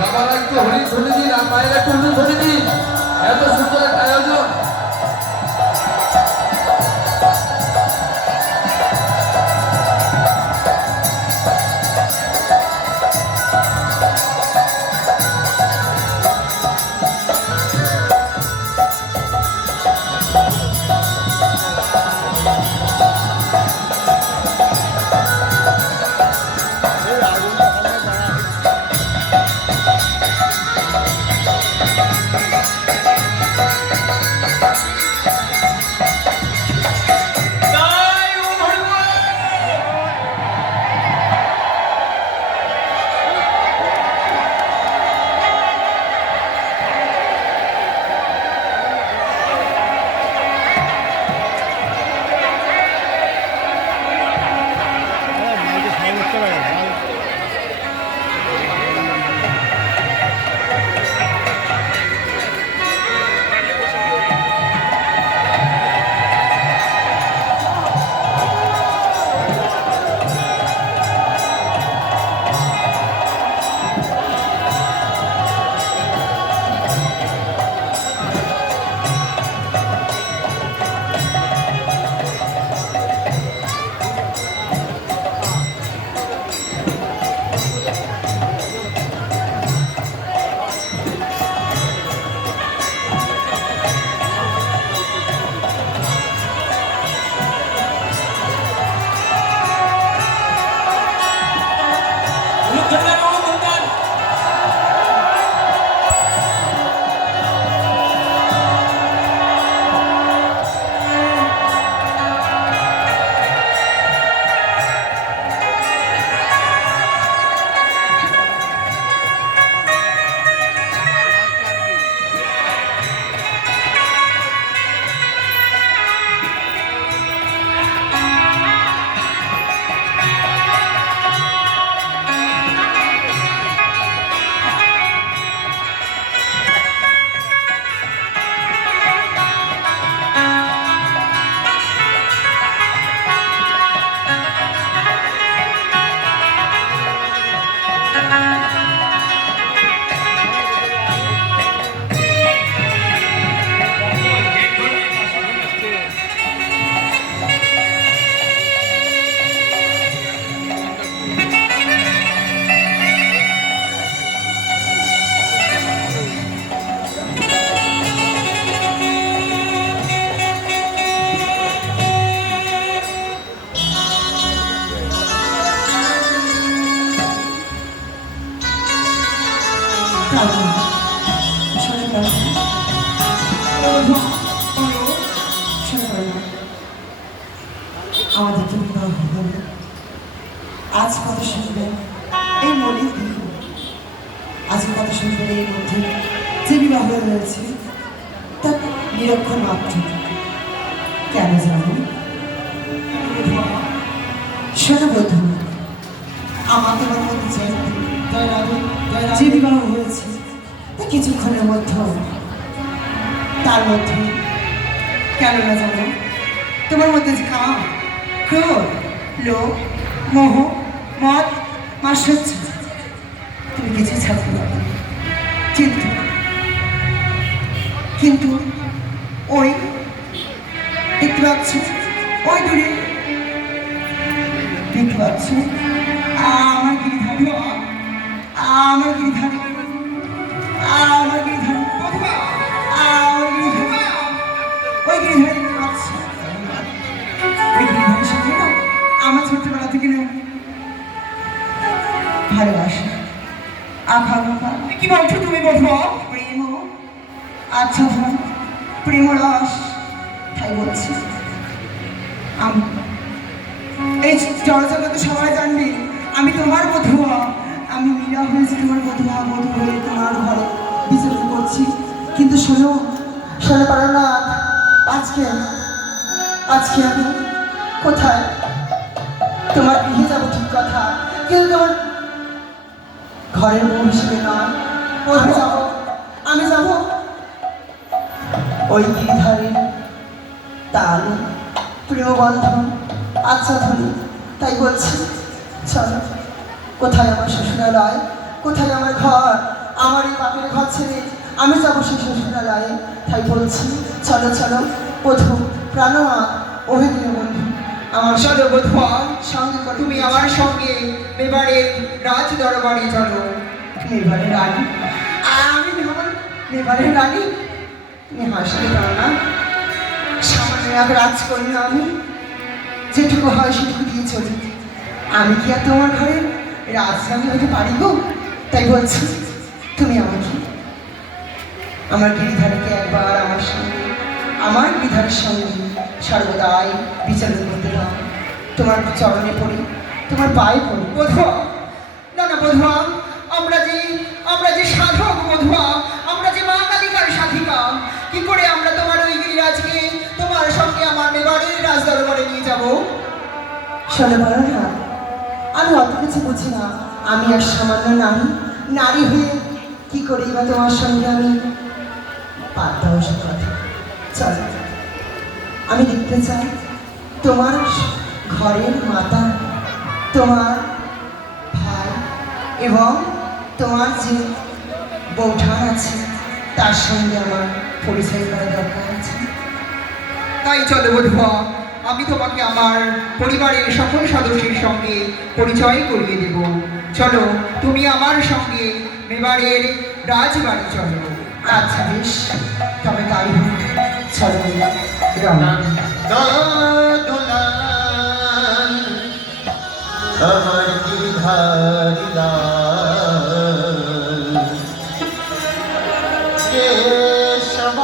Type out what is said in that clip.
বাবার একটু হরি ধরে দিন আর মায়ের একটু হরি ধরে দিন এত সুন্দর একটা আয়োজন। আমাদের তো বিবাহ হলো আজ কত সুন্দর এই দিন আজ এই মধ্যে যে বিবাহ রয়েছে তা নিরক্ষণ মাত্র কেন জানো শোনো বধূ আমার তোমার মধ্যে যে বিবাহ হয়েছে কিছুক্ষণের মধ্যে তার মধ্যে? কেন না জানো? তোমার মধ্যে যে কাম ক্রোধ, লোভ, মোহ, মদ মাসুচ্ছ তুমি কিছু ছাড়তে পারবে কিন্তু কিন্তু ওই, দেখতে পাচ্ছ? ওই দূরে, দেখতে পাচ্ছ? আমার গিরিধারী আমার গিরিধারী আমার গিরিধারী আমার আচ্ছা প্রেম রস তাই বলছি। এই জড়জগতে সবাই জানবে। আমি তোমার বধুয়া, আমি মীরা হয়েছি তোমার বধুয়া, বধু হয়ে তোমার ঘরে বিচরণ করছি। কিন্তু শোনো শোনো পারো না আজকে আজকে আমি কোথায়? তোমার গৃহে যাব ঠিক কথা, কিন্তু তোমার ঘরের বউ হিসেবে নয় আমি যাব? আমি যাব ওই গিরিধারে তাল প্রিয়বন্ধন আচ্ছা ধরি তাই বলছি চলো কোথায় আমার শ্বশুরালয়? কোথায় আমার ঘর? আমার এই বাপের ঘর ছেড়ে আমি যাব সেই শ্বশুরালয়ে। তাই বলছি চলো চলো বধু প্রাণমা অভিদিন বন্ধু আমার চলো সঙ্গে তুমি আমার সঙ্গে এবারের রাজ দরবারে চলো। নেবারের রানী? আমি নেবারের রানী? তুমি হাসতে পারো না। সামান্য এক রাজকন্যা আমি। যেটুকু হয় সেটুকু দিয়ে চলি। আমি কি আর তোমার ঘরে রাজরানী হতে পারি গো? তাই বলছি, তুমি আমাকে, আমার গিরিধারীকে একবার আমার সঙ্গে, আমার গিরিধারের সঙ্গে সর্বদাই বিচার করতে দাও। তোমার চরণে পড়ি, তোমার পায়ে পড়ি। বধুয়া, না না বধুয়া রাজ দরবারে নিয়ে যাব। শোনো বলো না আমি অত কিছু বুঝি না। আমি আর সামান্য নারী নারী হয়ে কি করি বা তোমার সঙ্গে আমি? সব কথা। চলো। আমি দেখতে চাই তোমার ঘরের মাতা তোমার ভাই এবং তোমার যে বৌঠান আছে তার সঙ্গে আমার পরিচয় করা দরকার আছে। তাই চলো বধুয়া। আমি তোমাকে আমার পরিবারের সকল সদস্যের সঙ্গে পরিচয় করিয়ে দেব চলো তুমি আমার সঙ্গে মেবারের রাজবাড়ি চলো আচ্ছা বেশ তবে তাই চলো আমার লাল কেশব